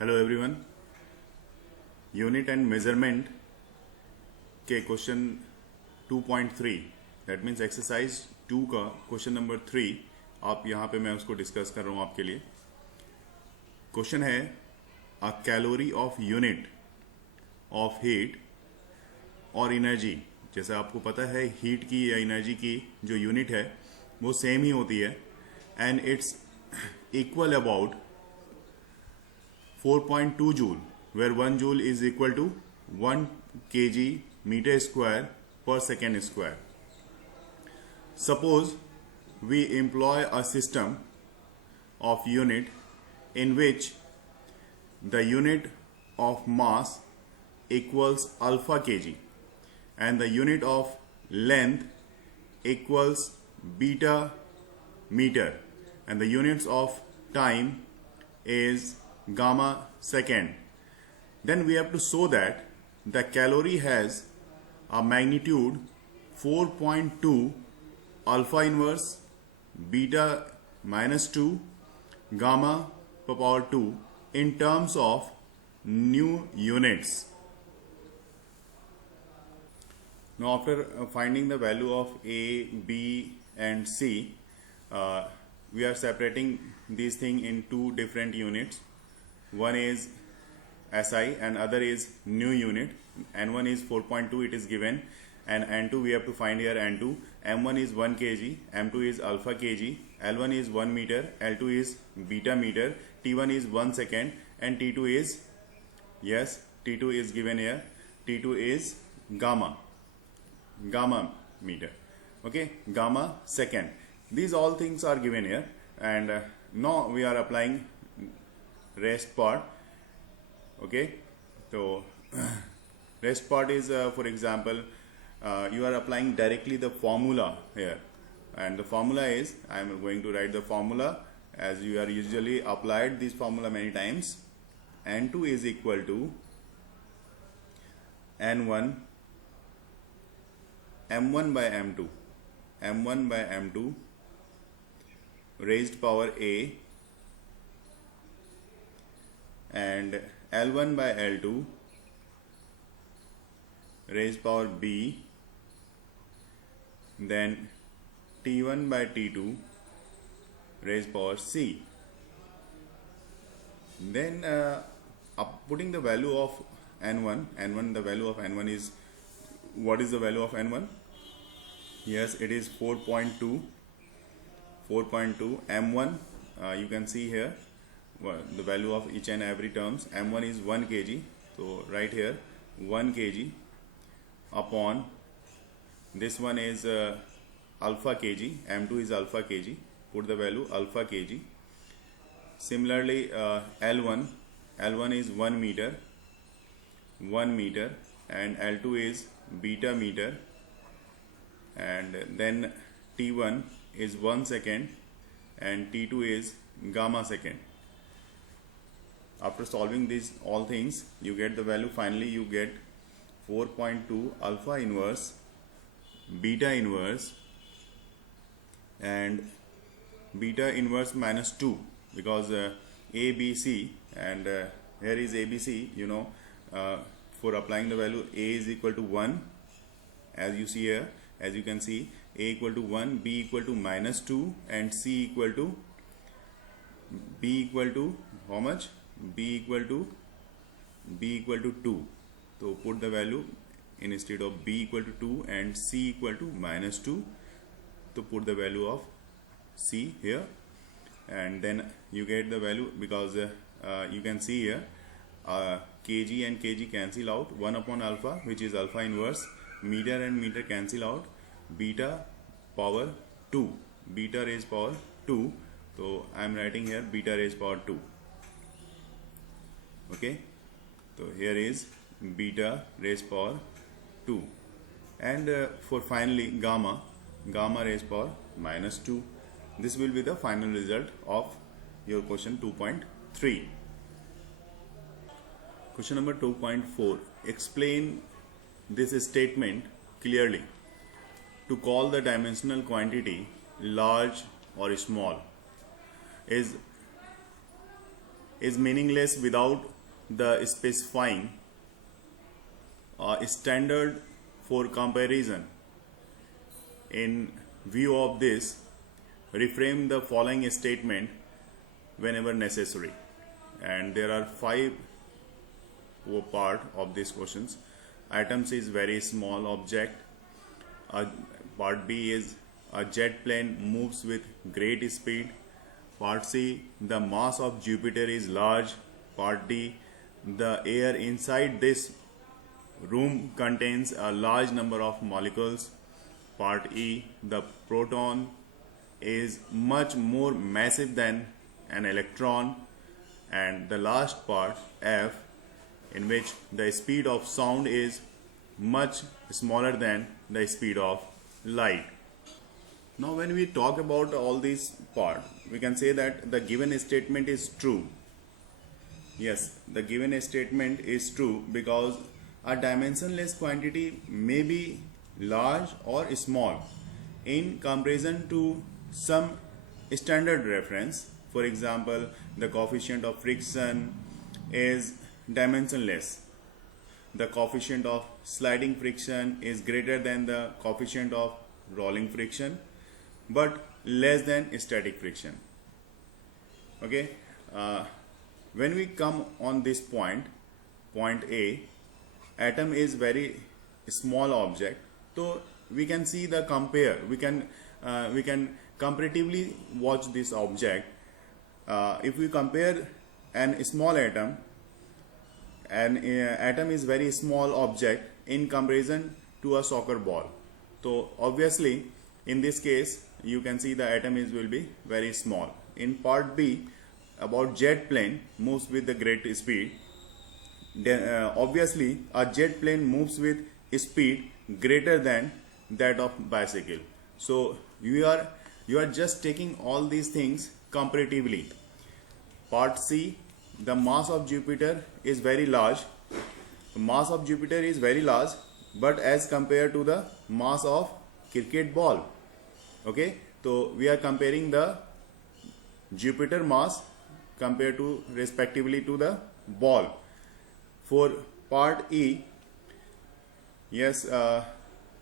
Hello everyone. Unit and measurement के question 2.3 that means exercise 2 का question number 3 आप यहाँ पे मैं उसको डिस्कस कर रहा हूँ आपके लिए। क्वेश्चन है a calorie of unit of heat और एनर्जी। जैसे आपको पता है हीट की या एनर्जी की जो यूनिट है वो सेम ही होती है and it's equal about 4.2 joule, where 1 joule is equal to 1 kg meter square per second square. Suppose we employ a system of unit in which the unit of mass equals alpha kg and the unit of length equals beta meter and the units of time is gamma second. Then we have to show that the calorie has a magnitude 4.2 alpha inverse beta minus 2 gamma per power 2 in terms of new units. Now after finding the value of A, B and C, we are separating these things in two different units. One is SI and other is new unit. N1 is 4.2 it is given and N2 we have to find here N2. M1 is 1 kg, M2 is alpha kg, L1 is 1 meter, L2 is beta meter, T1 is 1 second and T2 is, yes, T2 is given here, T2 is gamma meter, okay, gamma second. These all things are given here and now we are applying rest part. Okay, so rest part is for example you are applying directly the formula here and the formula is, I am going to write the formula as you are usually applied this formula many times. N2 is equal to N1 M1 by M2 raised power A and L1 by L2 raised power B, then T1 by T2 raised power C. Then putting the value of N1, the value of N1 is, what is the value of N1? Yes, it is 4.2. M1 you can see here the value of each and every terms. M1 is 1 kg, so right here 1 kg upon this one is alpha kg, M2 is alpha kg, put the value alpha kg. Similarly L1 is 1 meter and L2 is beta meter and then T1 is 1 second and T2 is gamma second. After solving these all things you get the value, finally you get 4.2 alpha inverse beta inverse and beta inverse minus 2 because A, B, C and here is A, B, C, you know, for applying the value A is equal to 1 as you see here, as you can see A equal to 1, B equal to minus 2 and C equal to, B equal to how much? B equal to 2. So put the value instead of B equal to 2 and C equal to minus 2, to put the value of C here and then you get the value because you can see here kg and kg cancel out, 1 upon alpha which is alpha inverse, meter and meter cancel out, beta power 2, beta raised power 2, so I am writing here beta raised power 2. Okay, so here is beta raised power 2 and for finally gamma raised power minus 2. This will be the final result of your question 2.3. Question number 2.4. Explain this statement clearly. To call the dimensional quantity large or small is is meaningless without the specifying a standard for comparison. In view of this, reframe the following statement whenever necessary. And there are 5 part of these questions. Atoms is very small object. Part B is a jet plane moves with great speed. Part C, the mass of Jupiter is large. Part D, the air inside this room contains a large number of molecules. Part E, the proton is much more massive than an electron. And the last part, F, in which the speed of sound is much smaller than the speed of light. Now when we talk about all these parts, we can say that the given statement is true. Yes, the given statement is true because a dimensionless quantity may be large or small in comparison to some standard reference. For example, the coefficient of friction is dimensionless. The coefficient of sliding friction is greater than the coefficient of rolling friction, but less than static friction. Okay, when we come on this point A, atom is very small object, so we can see the compare. We can comparatively watch this object. If we compare an small atom, an atom is very small object in comparison to a soccer ball. So obviously in this case you can see the atom will be very small. In part B, about jet plane moves with the great speed, then obviously a jet plane moves with speed greater than that of bicycle. So you are just taking all these things comparatively. Part C, the mass of Jupiter is very large. The mass of Jupiter is very large, but as compared to the mass of cricket ball. Okay, so we are comparing the Jupiter mass compared to respectively to the ball. For part E, yes,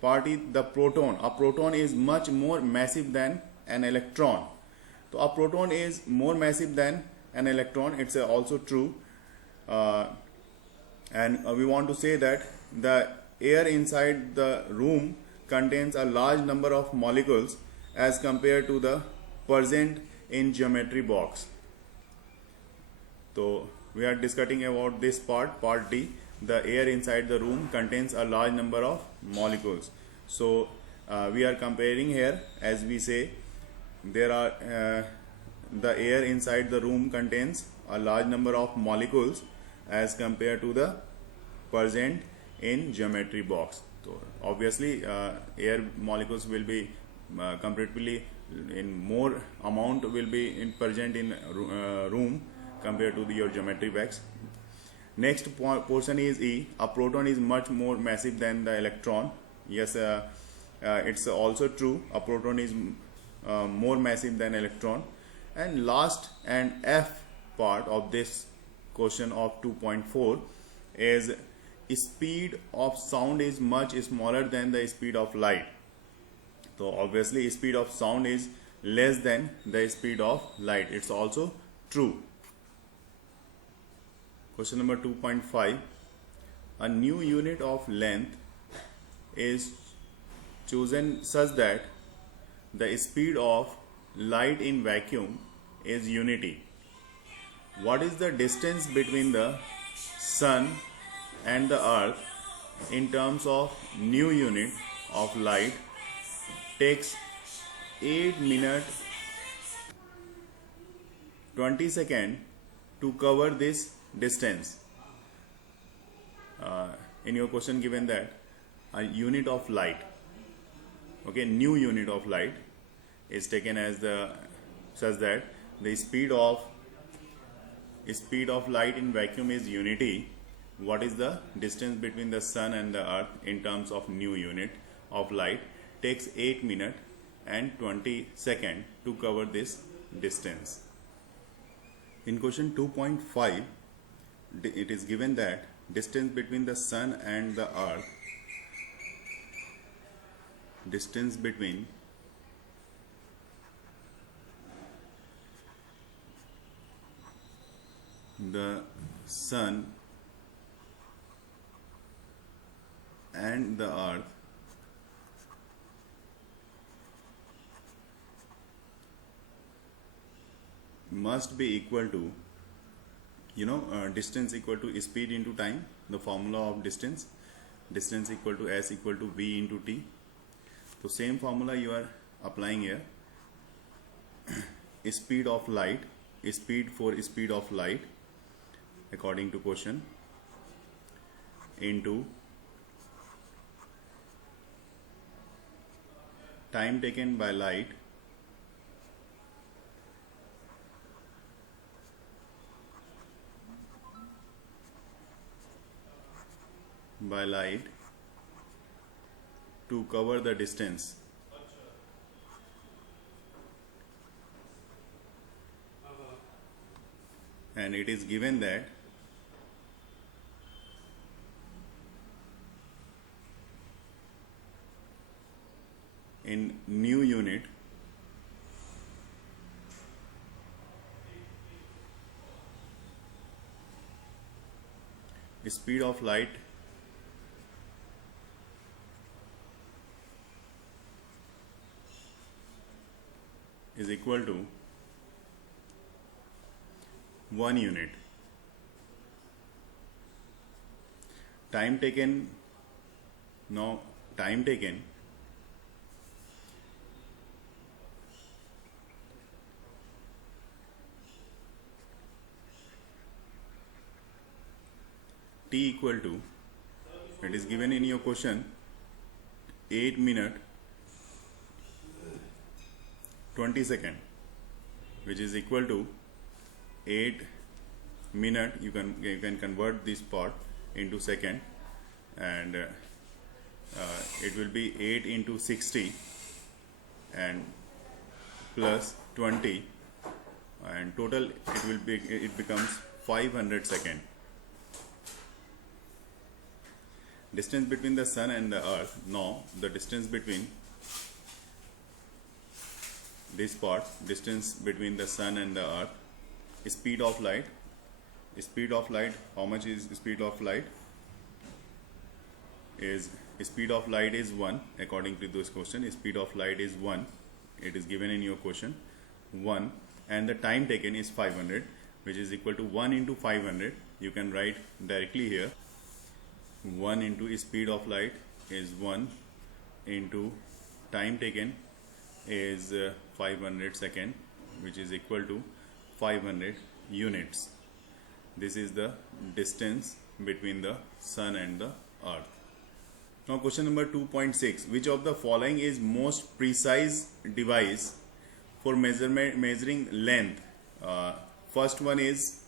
part E, the proton. A proton is much more massive than an electron. So a proton is more massive than an electron. It's also true. And we want to say that the air inside the room contains a large number of molecules as compared to the present in geometry box. So we are discussing about this part D. The air inside the room contains a large number of molecules. So we are comparing here, as we say, there are the air inside the room contains a large number of molecules as compared to the present in geometry box. So obviously air molecules will be comparatively in more amount will be in present in room compared to your geometry box. Next portion is E. A proton is much more massive than the electron. Yes, it's also true. A proton is more massive than electron. And last and F part of this question of 2.4 is speed of sound is much smaller than the speed of light. So obviously speed of sound is less than the speed of light. It's also true. Question number 2.5. A new unit of length is chosen such that the speed of light in vacuum is unity. What is the distance between the sun and the earth in terms of new unit of light? Takes 8 minutes 20 seconds to cover this distance. In your question given that a unit of light, okay, new unit of light is taken as the such that the speed of light in vacuum is unity. What is the distance between the sun and the earth in terms of new unit of light? Takes 8 minutes and 20 seconds to cover this distance. In question 2.5, it is given that distance between the sun and the earth, distance between the sun and the earth must be equal to, distance equal to speed into time, the formula of distance equal to s equal to v into t. So same formula you are applying here. Speed of light, speed of light according to question, into time taken by light to cover the distance and it is given that in new unit speed of light is equal to 1 unit. Time taken t equal to, it is given in your question, 8 minute 20 second, which is equal to 8 minute. You can convert this part into second, and it will be 8 into 60 and plus 20, and total it becomes 500 second. Distance between the sun and the earth. Now the distance between this part, distance between the sun and the earth, speed of light, how much is speed of light? Speed of light is 1 according to this question. Speed of light is 1, it is given in your question, 1, and the time taken is 500, which is equal to 1 into 500. You can write directly here, 1 into speed of light is 1 into time taken is 500 second, which is equal to 500 units. This is the distance between the sun and the earth. Now question number 2.6, which of the following is most precise device for measuring length? First one is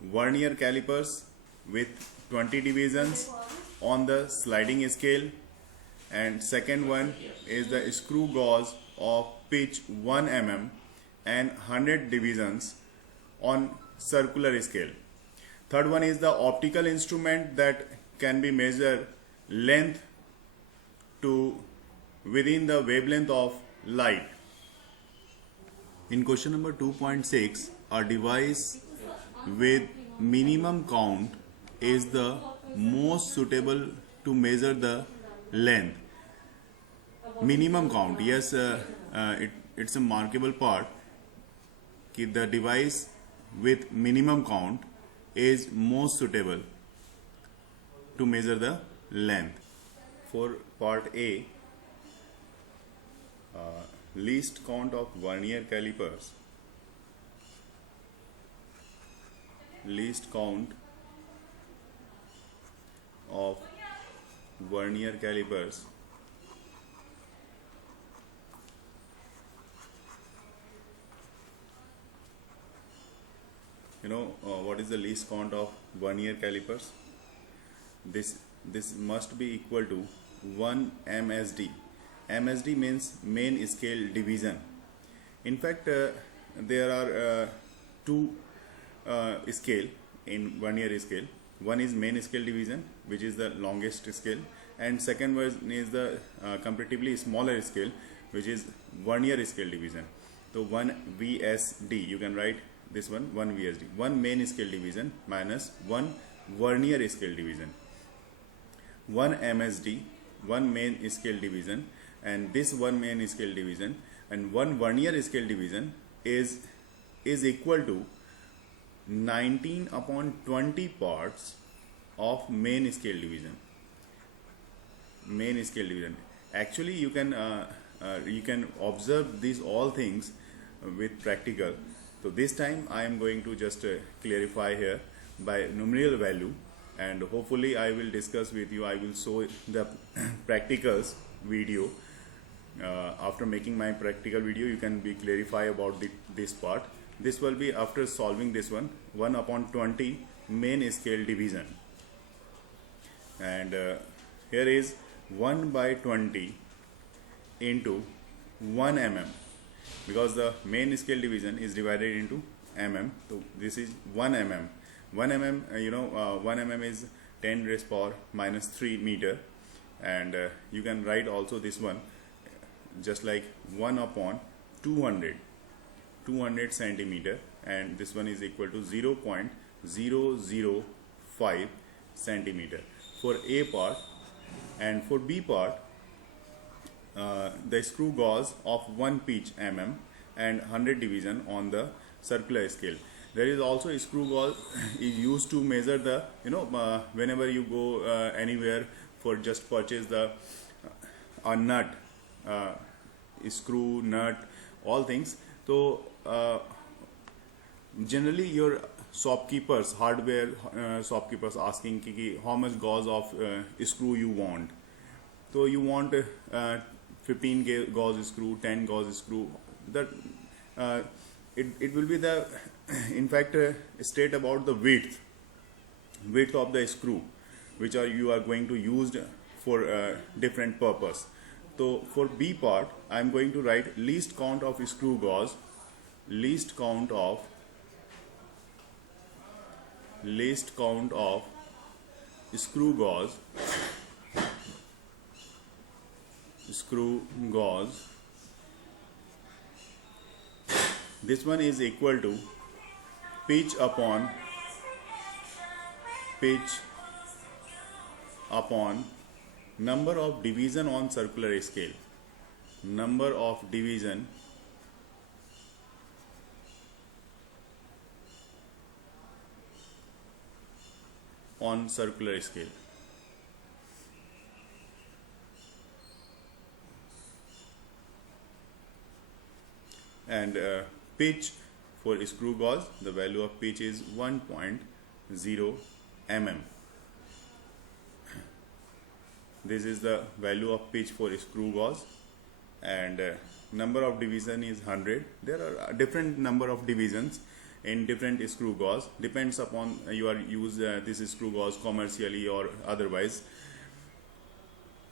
vernier calipers with 20 divisions on the sliding scale, and second one is the screw gauge of pitch 1 mm and 100 divisions on circular scale. Third one is the optical instrument that can be measured length to within the wavelength of light. In question number 2.6, a device with minimum count is the most suitable to measure the length. Minimum count, yes, it's a markable part. The device with minimum count is most suitable to measure the length. For part A, least count of vernier calipers. Least count of vernier calipers what is the least count of vernier calipers? This must be equal to 1 MSD. MSD means main scale division. In fact, there are two scale in 1 year scale. One is main scale division, which is the longest scale, and second one is the comparatively smaller scale, which is 1 year scale division. So 1 VSD, you can write this one 1 VSD, 1 main scale division minus 1 vernier scale division, 1 MSD, 1 main scale division, and this 1 main scale division and 1 vernier scale division is equal to 19 upon 20 parts of main scale division. Main scale division. Actually, you can observe these all things with practical. So this time I am going to just clarify here by numerical value, and hopefully I will discuss with you. I will show the practicals video. After making my practical video, you can be clarify about this part. This will be after solving this one, 1 upon 20 main scale division, and here is 1 by 20 into 1 mm, because the main scale division is divided into mm. So this is 1 mm. 1 mm, 1 mm is 10 raised power minus 3 meter, and you can write also this one just like 1 upon 200 centimeter, and this one is equal to 0.005 centimeter for A part. And for B part, the screw gauge of 1 pitch mm and 100 division on the circular scale. There is also a screw gauge is used to measure the, whenever you go anywhere for just purchase the a nut, screw, nut, all things. So generally your shopkeepers, hardware shopkeepers asking ki how much gauge of screw you want. So you want 15 gauge screw, 10 gauge screw. That it will be the in fact state about the width of the screw, which you are going to use for different purpose. So for B part, I am going to write least count of screw gauge, least count of screw gauge. This one is equal to pitch upon number of division on circular scale. Number of division on circular scale. And pitch for screw gauge, the value of pitch is 1.0 mm. This is the value of pitch for screw gauge, and number of division is 100. There are different number of divisions in different screw gauge, depends upon you are use this screw gauge commercially or otherwise.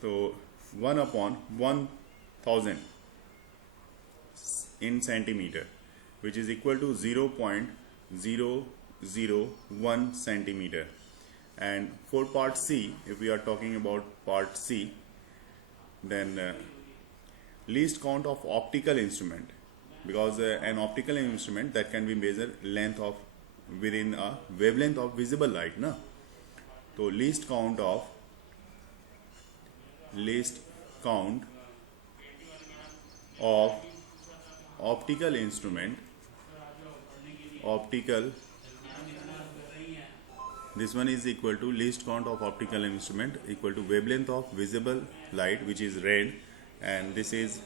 So 1 upon 1000 in centimeter, which is equal to 0.001 centimeter. And for part C, if we are talking about part C, then least count of optical instrument, because an optical instrument that can be measured length of within a wavelength of visible light, na? So least count of optical instrument, this one is equal to least count of optical instrument equal to wavelength of visible light, which is red, and this is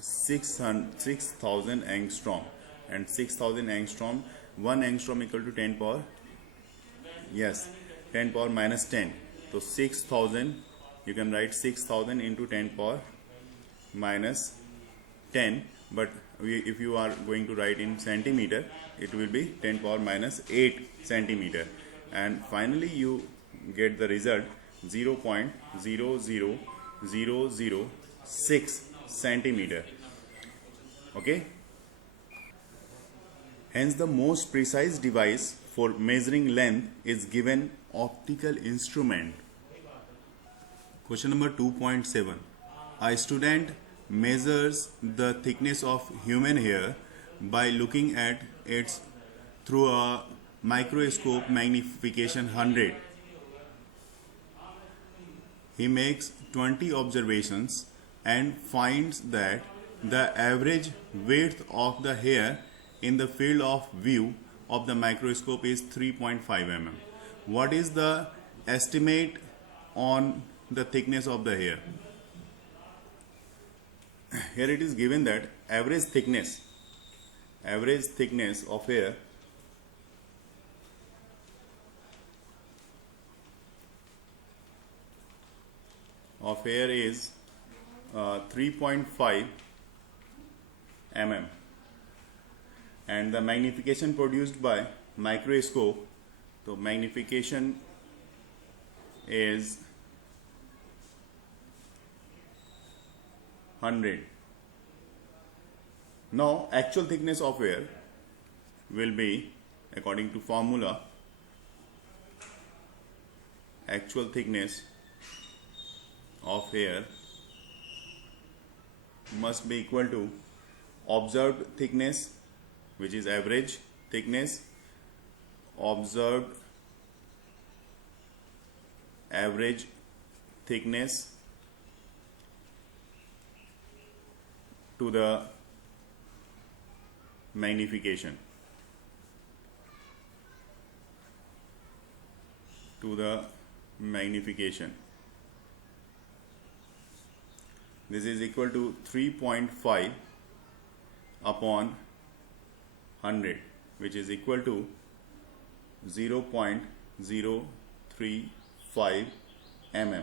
6,000 angstrom, and 6,000 angstrom, 1 angstrom equal to 10 power, yes, 10 power minus 10. So 6,000, you can write 6,000 into 10 power minus 10, but if you are going to write in centimeter, it will be 10 power minus 8 centimeter, and finally you get the result 0.00006 centimeter. Okay. Hence, the most precise device for measuring length is given optical instrument. Question number 2.7. A student measures the thickness of human hair by looking at it through a microscope magnification 100. He makes 20 observations and finds that the average width of the hair in the field of view of the microscope is 3.5 mm. What is the estimate on the thickness of the hair? Here it is given that average thickness of hair is 3.5 mm, and the magnification produced by microscope, so magnification is 100. Now actual thickness of hair will be, according to formula, actual thickness of hair must be equal to observed thickness, which is average thickness, observed average thickness to the magnification, This is equal to 3.5 upon 100, which is equal to 0.035 mm.